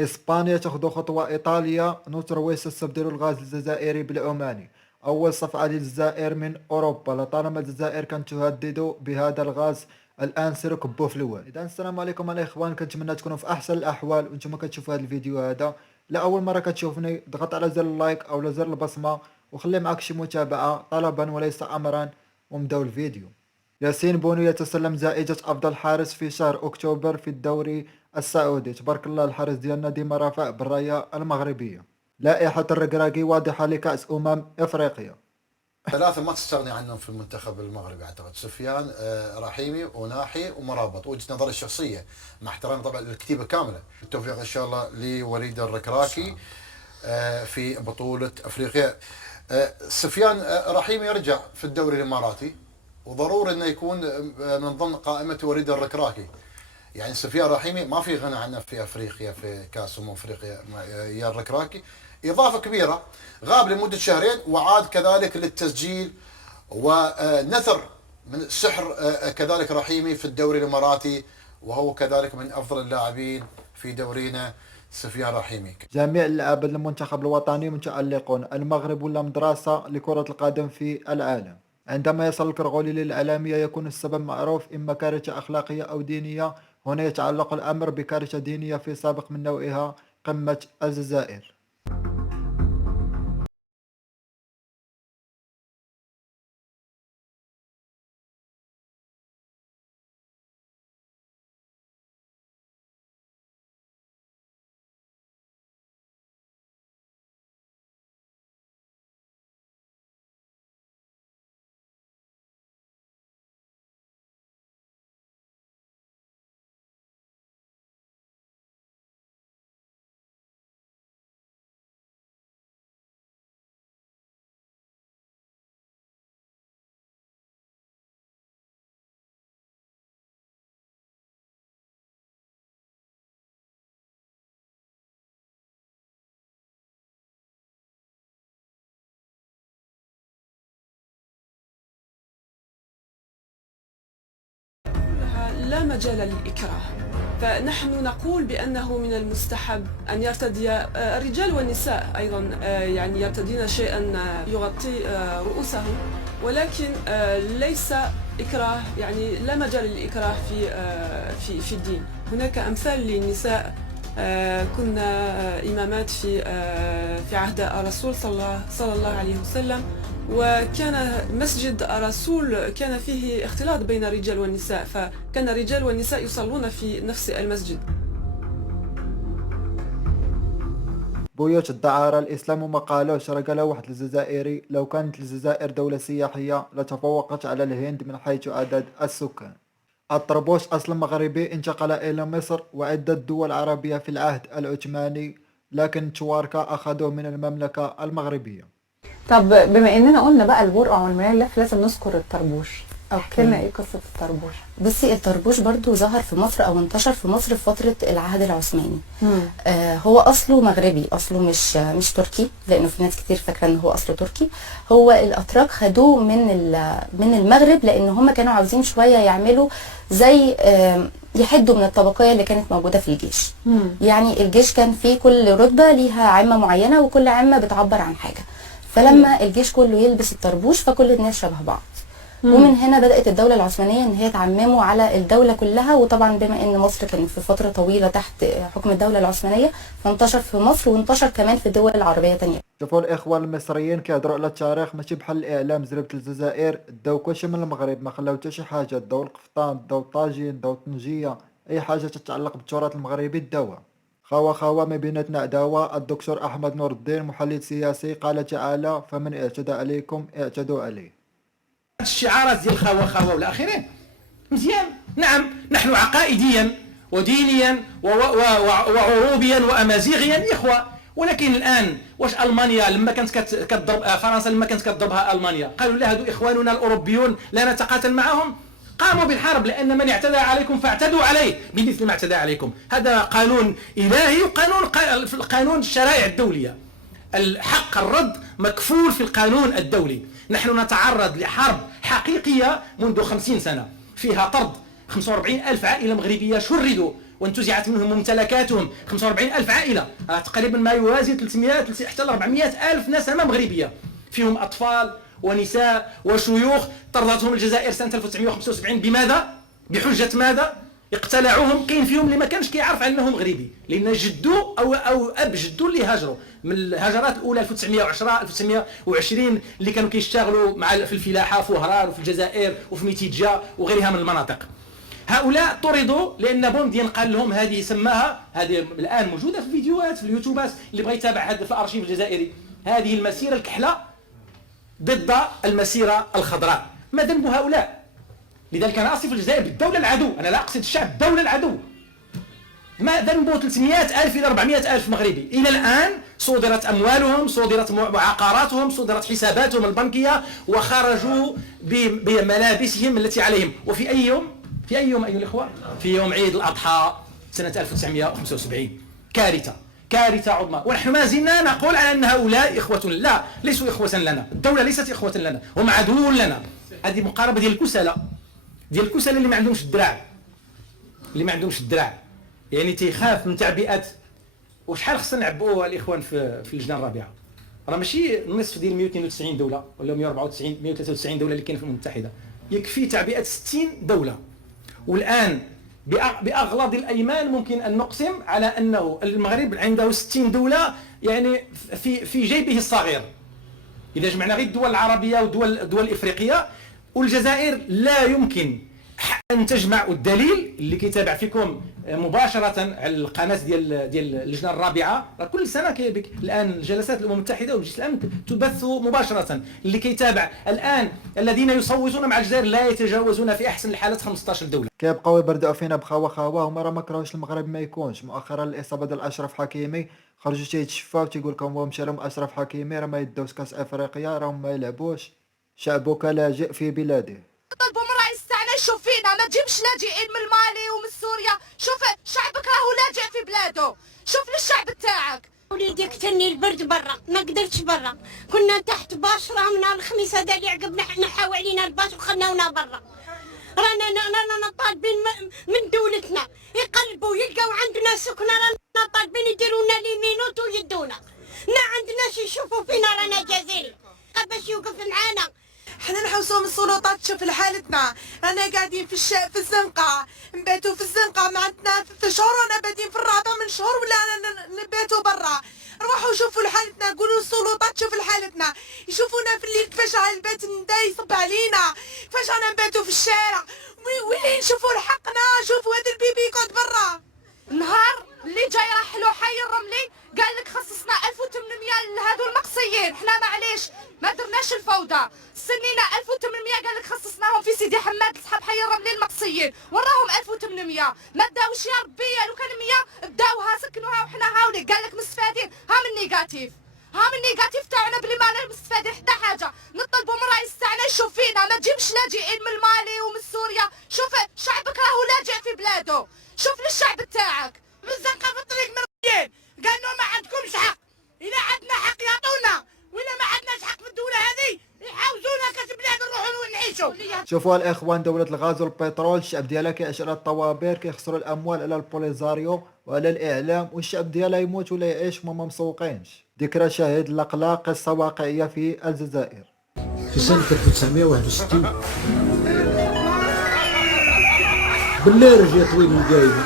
إسبانيا تأخذ خطوة، إيطاليا نورويج تستبدل الغاز الجزائري بالعماني. أول صفعة للجزائر من أوروبا، لطالما الجزائر كانت تهدد بهذا الغاز، الآن سيركبوه في الواد. إذا السلام عليكم الإخوان، كنتمنى تكونوا في أحسن الأحوال وأنتم كتشوفوا هذا الفيديو هذا. لأول مرة كتشوفني ضغط على زر اللايك أو زر البصمة وخلي معك شي متابعة طلبا وليس أمرا، ومبداو الفيديو. ياسين بونو يتسلم جائزة أفضل حارس في شهر أكتوبر في الدوري السعودي. تبارك الله الحارس ديالنا ديما رافع بالراية المغربية. لائحة الركراكي واضحة لكأس أفريقيا. ثلاثة ما تستغني عنهم في المنتخب المغربي أعتقد، سفيان، رحيمي وناحي ومرابط. وجهة نظري الشخصية مع احترامي طبعا للكتيبة كاملة. التوفيق إن شاء الله لوليد الركراكي في بطولة أفريقيا. سفيان رحيمي يرجع في الدوري الإماراتي، وضروري أنه يكون من ضمن قائمة وليد الركراكي. يعني سفيان رحيمي ما في غنى عنه في أفريقيا، في كأس أفريقيا. يا الركراكي إضافة كبيرة، غاب لمدة شهرين وعاد كذلك للتسجيل ونثر من السحر كذلك رحيمي في الدوري الإماراتي، وهو كذلك من أفضل اللاعبين في دورينا سفيان رحيمي. جميع اللاعبين المنتخب الوطني متألقون. المغرب ولا مدرسة لكرة القدم في العالم. عندما يصل الكرغولي للإعلامية يكون السبب معروف، إما كارثة أخلاقية أو دينية. هنا يتعلق الأمر بكارثة دينية في سابق من نوعها، قمة الجزائر. لا مجال للإكراه، فنحن نقول بأنه من المستحب أن يرتدي الرجال والنساء أيضا يعني يرتدين شيئا يغطي رؤوسهم، ولكن ليس إكراه، يعني لا مجال للإكراه في الدين. هناك أمثال للنساء كنا إمامات في عهد الرسول صلى الله عليه وسلم، وكان مسجد الرسول كان فيه اختلاط بين الرجال والنساء، فكان الرجال والنساء يصلون في نفس المسجد. بيوت الدعارة الإسلام ما قالوش. راه قال واحد الجزائري: لو كانت الجزائر دولة سياحية لتفوقت على الهند من حيث عدد السكان. الطربوش أصل مغربي، انتقل إلى مصر وعدة دول عربية في العهد العثماني، لكن تواركا أخذوه من المملكة المغربية. طب بما اننا قلنا بقى البرقع والملف، لازم نذكر الطربوش. احكي ايه قصه الطربوش؟ بصي، الطربوش برضو ظهر في مصر او انتشر في مصر في فتره العهد العثماني. هو اصله مغربي، اصله مش تركي، لانه في ناس كتير فاكره ان هو اصله تركي. هو الاتراك خدوه من المغرب، لان هم كانوا عاوزين شويه يعملوا زي يحدوا من الطبقيه اللي كانت موجوده في الجيش. يعني الجيش كان فيه كل رتبه ليها عمه معينه، وكل عمه بتعبر عن حاجه. فلما الجيش كله يلبس الطربوش فكل الناس شبه بعض. ومن هنا بدأت الدولة العثمانية ان هي تعممه على الدولة كلها. وطبعا بما ان مصر كانت في فترة طويلة تحت حكم الدولة العثمانية، فانتشر في مصر وانتشر كمان في الدول العربية تانية. شوفوا الإخوة المصريين كيهضروا على التاريخ ماشي بحال الإعلام. زربت الجزائر داو كلشي من المغرب، ما خلاو حتى شي حاجة. داو القفطان، داو الطاجين، داو الطنجية، أي حاجة تتعلق بالتراث المغربي داوها. خوا ما بيناتنا عداوة. الدكتور أحمد نور الدين محلل سياسي قال تعالى: فمن اعتدى عليكم اعتدوا عليه. الشعارات ديال خوا والى اخره مزيان. نعم، نحن عقائديا ودينيا وعروبيا وامازيغيا اخوه، ولكن الان واش المانيا لما كانت كتضرب فرنسا، لما كانت كتضربها المانيا، قالوا لا هذو اخواننا الاوروبيون لا نتقاتل معهم؟ قاموا بالحرب، لان من اعتدى عليكم فاعتدوا عليه بمثل ما اعتدى عليكم. هذا قانون الهي وقانون الشرائع الدوليه. الحق الرد مكفول في القانون الدولي. نحن نتعرض لحرب حقيقية منذ 50 سنة فيها طرد 45,000 عائلة مغربية شردوا وانتزعت منهم ممتلكاتهم 45,000 عائلة، تقريبا ما يوازي 300 حتى 400,000 نسمة مغربية، فيهم أطفال ونساء وشيوخ. طردتهم الجزائر سنة 1975 بماذا؟ بحجة ماذا؟ اقتلعوهم. كاين فيهم اللي ما كانش كيعرف على انه مغربي، لان جدو او اب جدو اللي هاجروا من الهجرات الاولى 1910 1920 اللي كانوا كيشتغلوا في الفلاحه في وهران وفي الجزائر وفي ميتيجا وغيرها من المناطق. هؤلاء طردوا لان بومدين قال لهم هذه سماها، هذه الان موجوده في الفيديوهات في اليوتيوبات اللي بغى يتابع هذا في الارشيف الجزائري، هذه المسيره الكحله ضد المسيره الخضراء. ما ذنب هؤلاء؟ لذلك انا اصف الجزائر بالدوله العدو، انا لا اقصد الشعب، الدوله العدو. ما ذنبه 300,000 الى 400,000 مغربي؟ الى الان صودرت اموالهم، صودرت عقاراتهم، صودرت حساباتهم البنكيه، وخرجوا بملابسهم التي عليهم. وفي اي يوم؟ في اي يوم ايها الاخوه؟ في يوم عيد الاضحى سنه 1975. كارثه عظمى، ونحن ما زلنا نقول على ان هؤلاء اخوه. لا، ليسوا اخوه لنا، الدوله ليست اخوه لنا، هم عدو لنا. هذه مقاربه ديال الكسلة اللي ما عندهمش الدراع، يعني تيخاف من تعبئه. وشحال خصنا نعبؤوا الاخوان في اللجنه الرابعه؟ راه ماشي النصف ديال 192 دوله ولا 194 193 دوله اللي كاين في الامم المتحده، يكفي تعبئه 60 دوله. والان باغلظ الايمان ممكن ان نقسم على انه المغرب عنده 60 دوله يعني في جيبه الصغير، اذا جمعنا غير الدول العربيه والدول الافريقيه. والجزائر لا يمكن ان تجمع. والدليل اللي كيتابع فيكم مباشره على القناه ديال اللجنه الرابعه، كل سنه الان جلسات الامم المتحده ومجلس الامن تبث مباشره. اللي كيتابع الان الذين يصوتون مع الجزائر لا يتجاوزون في احسن الحالات 15 دوله. كيبقاو يبردوا فينا بخوا هما راه ما كرهوش المغرب ما يكونش. مؤخرا الاصابه ديال اشرف حكيمي خرجوا تيتشفاو تيقول لكم هو مشى لهم اشرف حكيمي راه ما يدوش كاس افريقيا، راهم ما يلعبوش، شعبك لاجئ في بلاده. طلبوا من رئيس تاعنا يشوف فينا، ما تجيبش لاجئين من المالي ومن سوريا. شوف شعبك راهو لاجئ في بلاده، شوف للشعب تاعك. وليدي قتلني البرد برا، ما قدرتش برا، كنا تحت باش. راه نهار الخميس هذا اللي عقب نحاو علينا الباش وخلناونا برا. رانا طالبين من دولتنا يقلبوا يلقاو عندنا سكنه، رانا طالبين يديروا لنا ليمينوت ويدونا. ما عندناش يشوفوا فينا، رانا جزائري باش يوقف معانا. حنا نحوسوا من السلطات. شوف لحالتنا، رانا قاعدين في الزنقه، نباتوا في الزنقه، ما عندنا في شهور رانا بادين في الرابع من شهور ولا نباتوا برا. روحوا شوفوا لحالتنا، قولوا للسلطات شوف لحالتنا، يشوفونا في الليل كيفاش البيت ندا يصب علينا، كيفاش رانا نباتوا في الشارع، وين نشوفوا لحقنا. شوفوا هذا البيبي يقعد برا. النهار اللي جاي راح له حي الرملي قال لك خصصنا 1800 لهذو المقصيين. حنا معليش ما درناش الفوضى، سنينا 1800 قال لك خصصناهم في سيدي حماد لصحاب حي الرملي المقصيين. وراهم 1800 ما داوش يا ربي. لو كان 100 بداوها سكنوها وحنا هاوليك. قال لك مستفادين، ها من النيجاتيف تاعنا بلي ما مستفادين حتى حاجه. نطلبوا من الرئيس تاعنا يشوف فينا، ما تجيبش لاجئين من المالي ومن سوريا. شوف شعبك راهو لاجئ في بلاده، شوف للشعب تاعك. بالزنقه في الطريق مريين قالوا ما عندكمش حق، اذا عندنا حق يعطونا، واذا ما عندناش حق في الدوله هذه يحاوزونا كاس بلاد نروحوا ونعيشوا. شوفوا الاخوان، دولة الغاز والبترول الشعب ديالها كيعيش على الطوابير، كيخسروا الاموال على البوليزاريو وعلى الاعلام، والشعب ديالها يموت ولا يعيش وما مسوقينش. ذكرى شاهد لقلا، قصة واقعية في الجزائر. في سنة 1961 بالليل جا طويل القايمة،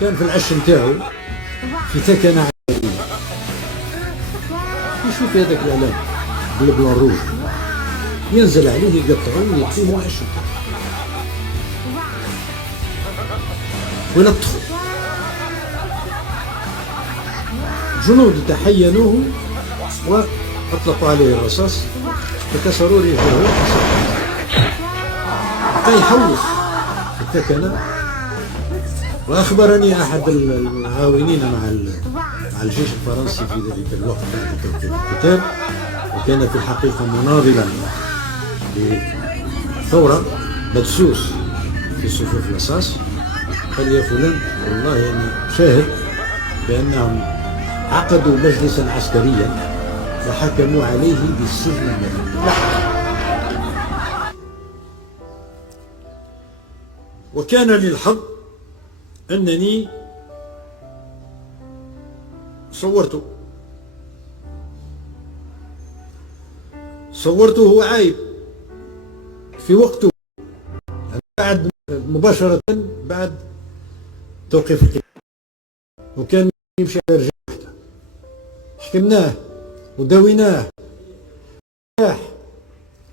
كان في العش نتاعو في ثكنة عائلية، يشوف هذاك الإعلام بالبلون روج، ينزل عليه يقطعوه ويطفيه وعشه ويلطخوا. جنود تحينوه وأطلقوا عليه الرصاص فكسروا رجله وكسروا. بقى يحوس في الثكنة. وأخبرني أحد المعاونين مع الجيش الفرنسي في ذلك الوقت بعد توقيع الكتاب، وكان في الحقيقة مناضلا لثورة مدسوس في صفوف الرصاص، قال يا فلان والله أنا شاهد بأنهم عقدوا مجلسا عسكريا وحكموا عليه بالسجن المؤبد. وكان للحظ أنني صورته هو عايب في وقته بعد مباشرة بعد توقيف القتال، وكان يمشي على رجل واحدة. حكمناه وداويناه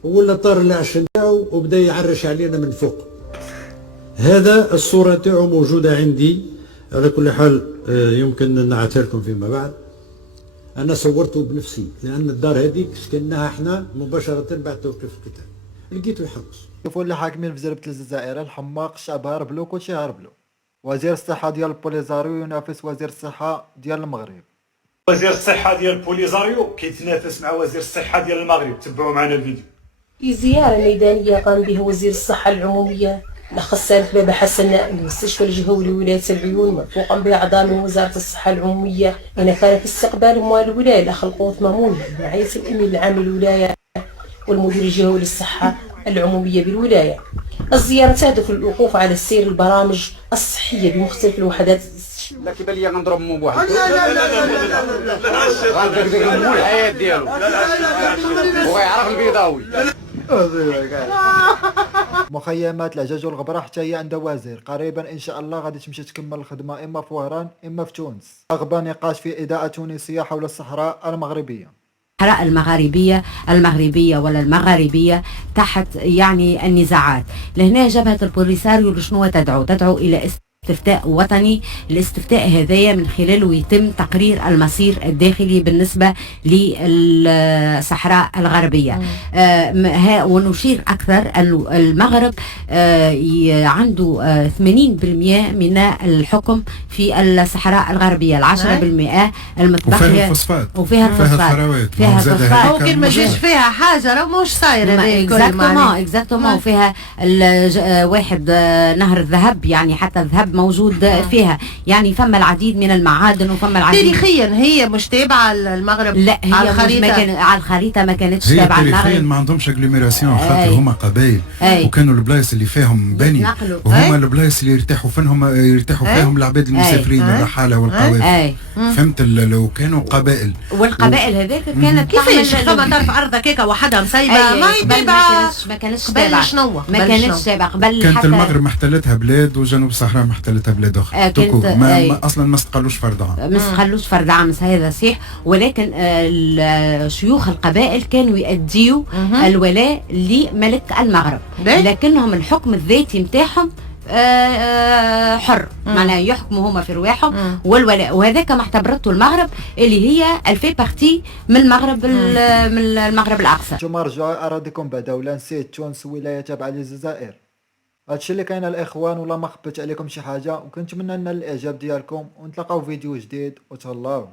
ولا طار العش نتاعو وبدا يعرش علينا من فوق. هذا الصورة نتاعو موجودة عندي. على كل حال يمكن نعتها لكم فيما بعد. أنا صورته بنفسي لأن الدار هذيك سكناها احنا مباشرة بعد توقيف القتال، لقيته يحرص. شوفوا اللي حاكمين في زربة الجزائر الحماق، الشعب هربلو كلشي هربلو. وزير الصحة ديال بوليزاريو ينافس وزير الصحة ديال المغرب. وزير الصحة ديال بوليزاريو كيتنافس مع وزير الصحة ديال المغرب. تبعوا معنا الفيديو. في زيارة ميدانية قام بها وزير الصحة العمومية الأخصائي بابا حسن المستشفى الجهوي لولاية العيون، مرفوقا بأعضاء من وزارة الصحة العمومية. هنا كان في استقبال موالي الولاية الأخ القوط مامون برعاية الأمين العام للولاية والمدير الجهوي للصحة العمومية بالولاية. الزيارة تهدف للوقوف على سير البرامج الصحية بمختلف الوحدات. لا كيبان لي غنضرب مو بواحد. لا لا لا لا لا غندير مو الحياة ديالو وغيعرف البيضاوي. مخيمات العجاج والغبرة حتى هي عندها وزير. قريبا ان شاء الله غادي تمشي تكمل الخدمة اما في وهران اما في تونس. اغبى نقاش في إضاءة تونسية حول الصحراء المغربية. الصحراء المغربية ولا المغاربية تحت يعني النزاعات. لهنا جبهة البوليساريو لشنو تدعو إلى استفتاء وطني. الاستفتاء هذايا من خلاله يتم تقرير المصير الداخلي بالنسبة للصحراء الغربية. ونشير أكثر أن المغرب عنده 80% من الحكم في الصحراء الغربية. 10% المتبقية وفيها الفوسفات ممكن ما جاش فيها حاجة راه مش صايرة. اكزاكتومون وفيها واحد نهر الذهب، يعني حتى الذهب موجود فيها، يعني فما العديد من المعادن وفما العديد. تاريخيا هي مش تابعة المغرب؟ لا هي على الخريطة على الخريطة ما كانتش تابعة المغرب. تاريخيا ما عندهمش اجلوميراسيون خاطر هما قبائل وكانوا البلايص اللي فيهم بني وهما البلايص اللي يرتاحوا فيهم العباد المسافرين الرحالة والقوافل. فهمت؟ لو كانوا قبائل والقبائل هذيك كانت كيفاش فما طرف ارض هكاكا وحدها مصيبة ما يتابعة. ما كانتش تابعة قبل. كانت المغرب محتلتها بلاد وجنوب الصحراء محتلتها بلاد اخرى. اصلا ما استقلوش فرد عام. ما استقلوش فرد عام هذا صحيح، ولكن شيوخ القبائل كانوا يؤديوا الولاء لملك المغرب، لكنهم الحكم الذاتي نتاعهم حر، معناها يحكموا هما في رواحهم والولاء. وهذاك ما اعتبرته المغرب اللي هي الفي بارتي من المغرب من المغرب الاقصى. نتوما رجعوا اراضيكم بعدا ولا نسيت تونس ولايه تابعه للجزائر. هادشي اللي كاين الاخوان، ولا ما خبيت عليكم شي حاجه، وكنتمنى لنا الاعجاب ديالكم ونتلاقاو فيديو جديد وتهلاو.